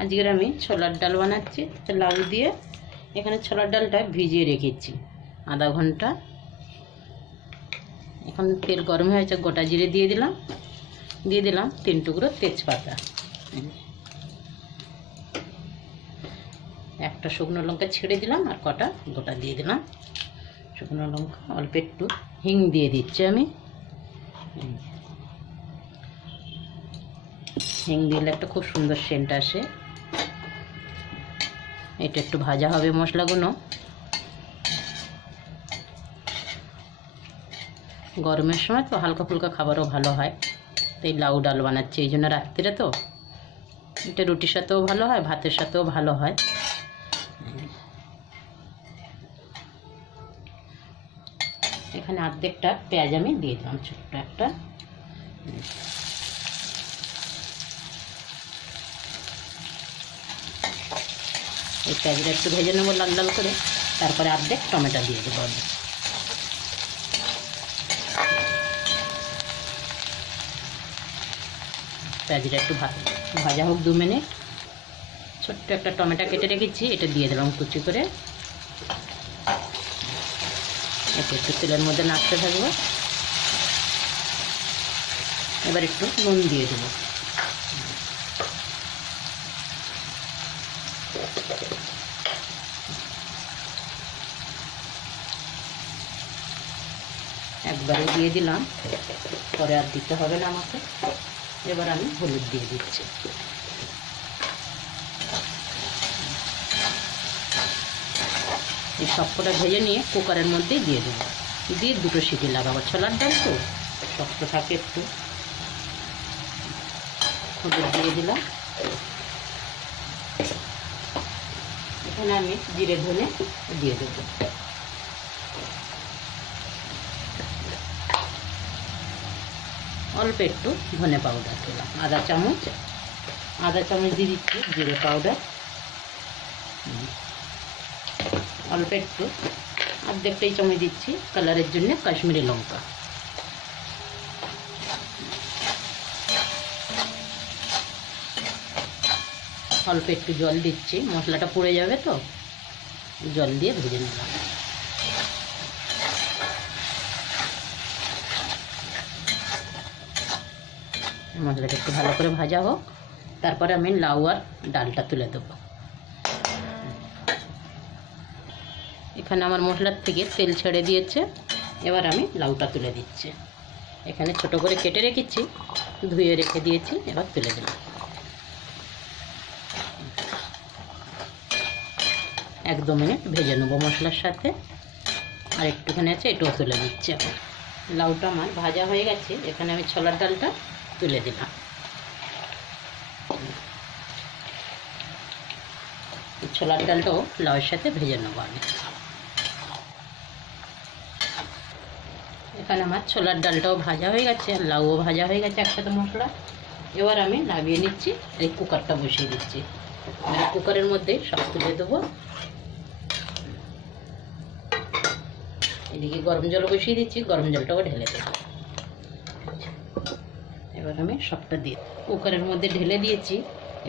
আজকের আমি ছোলার ডাল বানাচ্ছি। লাউ দিয়ে এখানে ছোলার ডালটা ভিজিয়ে রেখেছি আধা ঘন্টা। এখন তেল গরম হয়েছে, গোটা জিরে দিয়ে দিলাম 3 টুকরো তেজপাতা, একটা শুকনো লঙ্কা ছেড়ে দিলাম আর কটা গোটা দিয়ে দিলাম শুকনো লঙ্কা। অল্প একটু হিং দিয়ে দিচ্ছি আমি। হিং দিলে একটা খুব সুন্দর সেন্ট আসে। এটা একটু ভাজা হবে মশলাগুলো। গরমের সময় তো হালকা ফুলকা খাবারও ভালো হয়, তাই লাউ ডাল বানাচ্ছি এই জন্য। রাত্রিরে তো এটা রুটির সাথেও ভালো হয়, ভাতের সাথেও ভালো হয়। এখানে অর্ধেকটা পেঁয়াজ আমি দিয়ে দিলাম, ছোট্ট একটা। এই পেঁয়াজটা একটু ভেজে নেবো লাল লাল করে, তারপরে অর্ধেক টমেটো দিয়ে দেবো। পেঁয়াজটা একটু ভাজা হোক 2 মিনিট। ছোট্ট একটা টমেটো কেটে রেখেছি, এটা দিয়ে দিলাম কুচি করে। এটা একটু তেলের মধ্যে নাড়তে থাকবো। এবার একটু নুন দিয়ে দেবো। একবারে দিয়ে দিলাম, পরে আর দিতে হবে না আমাকে। এবার আমি হলুদ দিয়ে দিচ্ছি। এই সবকটা ভেজে নিয়ে কুকারের মধ্যে দিয়ে দেবো, দিয়ে 2 সিটি লাগাবো। ছোলার ডাল তো শক্ত থাকে একটু। হলুদ দিয়ে দিলাম। এখানে আমি জিরে ধনে দিয়ে দেবো। অল্প একটু ধনে পাউডার দিলাম, আধা চামচ দিয়ে দিচ্ছি জিরে পাউডার। অল্প একটু অর্ধেকটাই চামচ দিচ্ছি কালারের জন্য কাশ্মীরি লঙ্কা। অল্প একটু জল দিচ্ছি, মশলাটা পুড়ে যাবে তো, জল দিয়ে ভেজে নিলাম। মশলাটা একটু ভালো করে ভাজা হোক, তারপরে আমি লাউ আর ডালটা তুলে দেবো। এখানে আমার মশলার থেকে তেল ছেড়ে দিয়েছে। এবার আমি লাউটা তুলে দিচ্ছি। এখানে ছোট করে কেটে রেখেছি, ধুয়ে রেখে দিয়েছি, এবার তুলে দিলাম। 1-2 মিনিট ভেজে নেবো মশলার সাথে। আর একটুখানি আছে, এটাও তুলে দিচ্ছি। এখন লাউটা আমার ভাজা হয়ে গেছে। এখানে আমি ছোলার ডালটা তুলে দিলাম। ছোলার ডালটাও লাউয়ের সাথে ভেজে নেবো আমি। এখানে আমার ছোলার ডালটাও ভাজা হয়ে গেছে, আর লাউও ভাজা হয়ে গেছে একসাথে মশলা। এবার আমি নামিয়ে নিচ্ছি, এই কুকারটা বসিয়ে দিচ্ছি। কুকারের মধ্যে সব তুলে দেবো। এদিকে গরম জল বসিয়ে দিচ্ছি, গরম জলটাও ঢেলে দেবো। এবার আমি সবটা দিয়ে কুকারের মধ্যে ঢেলে দিয়েছি।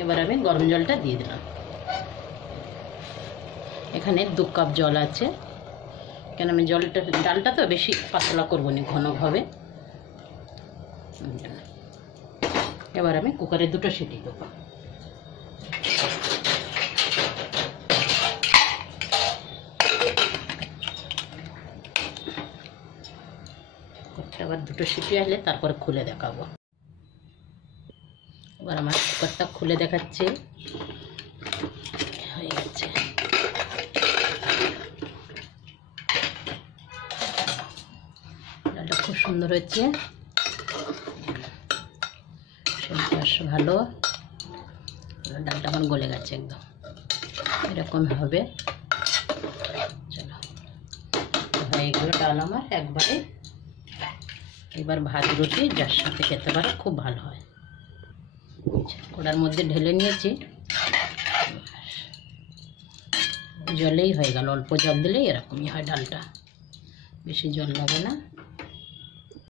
এবার আমি গরম জলটা দিয়ে দিলাম। এখানে 2 কাপ জল আছে, কেন আমি ডালটা তো বেশি পাতলা করবো না, ঘন হবে। এবার আমি কুকারে 2টো সিটি দেবো। এবার 2টো সিটি আসলে তারপরে খুলে দেখাবো। এবার আমার কুকারটা খুলে দেখাচ্ছে, হয়ে গেছে। ডালটা খুব সুন্দর হয়েছে, ভালো। ডালটা আমার গলে গেছে একদম, এরকম হবে। চলো, হয়ে গেল ডাল আমার একবারে। এবার ভাত রুটি যার সাথে খেতে পারো, খুব ভালো হয়। কড়ার মধ্যে ঢেলে নিয়েছি, জলেই হয়ে গেল। অল্প জল দিলেই এরকমই হয় ডালটা, বেশি জল লাগে না।